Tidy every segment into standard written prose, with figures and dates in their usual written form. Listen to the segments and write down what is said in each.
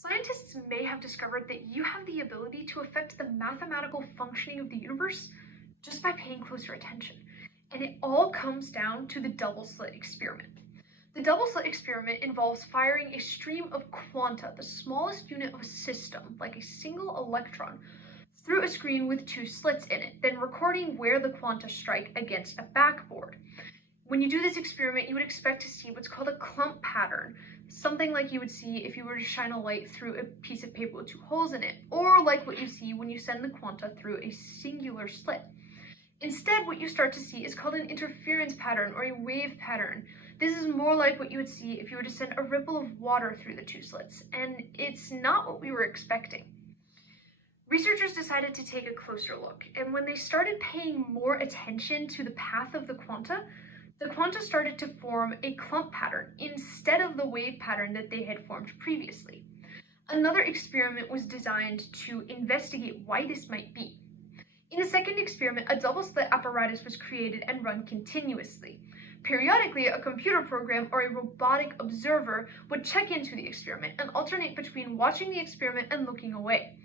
Scientists may have discovered that you have the ability to affect the mathematical functioning of the universe just by paying closer attention. And it all comes down to the double-slit experiment. The double-slit experiment involves firing a stream of quanta, the smallest unit of a system, like a single electron, through a screen with two slits in it, then recording where the quanta strike against a backboard. When you do this experiment, you would expect to see what's called a clump pattern, something like you would see if you were to shine a light through a piece of paper with two holes in it, or like what you see when you send the quanta through a singular slit. Instead, what you start to see is called an interference pattern or a wave pattern. This is more like what you would see if you were to send a ripple of water through the two slits, and it's not what we were expecting. Researchers decided to take a closer look, and when they started paying more attention to the path of the quanta started to form a clump pattern instead of the wave pattern that they had formed previously. Another experiment was designed to investigate why this might be. In a second experiment, a double-slit apparatus was created and run continuously. Periodically, a computer program or a robotic observer would check into the experiment and alternate between watching the experiment and looking away.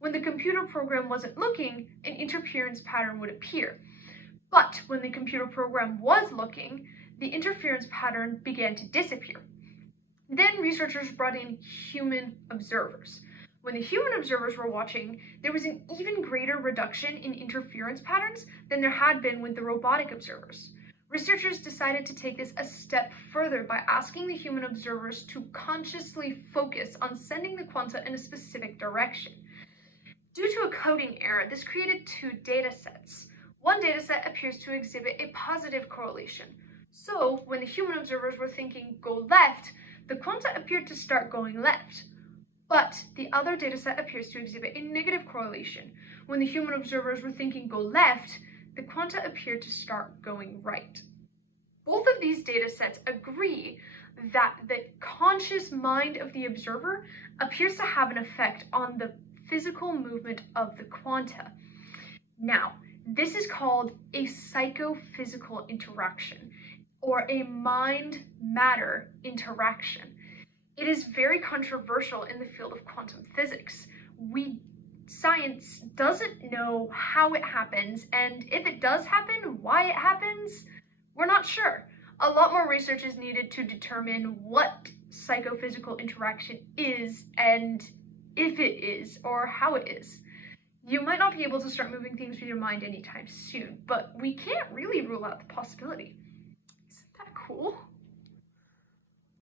When the computer program wasn't looking, an interference pattern would appear. But when the computer program was looking, the interference pattern began to disappear. Then researchers brought in human observers. When the human observers were watching, there was an even greater reduction in interference patterns than there had been with the robotic observers. Researchers decided to take this a step further by asking the human observers to consciously focus on sending the quanta in a specific direction. Due to a coding error, this created two data sets. One dataset appears to exhibit a positive correlation. So, when the human observers were thinking go left, the quanta appeared to start going left. But the other dataset appears to exhibit a negative correlation. When the human observers were thinking go left, the quanta appeared to start going right. Both of these datasets agree that the conscious mind of the observer appears to have an effect on the physical movement of the quanta. Now, this is called a psychophysical interaction, or a mind-matter interaction. It is very controversial in the field of quantum physics. Science doesn't know how it happens, and if it does happen, why it happens, we're not sure. A lot more research is needed to determine what psychophysical interaction is, and if it is, or how it is. You might not be able to start moving things with your mind anytime soon, but we can't really rule out the possibility. Isn't that cool?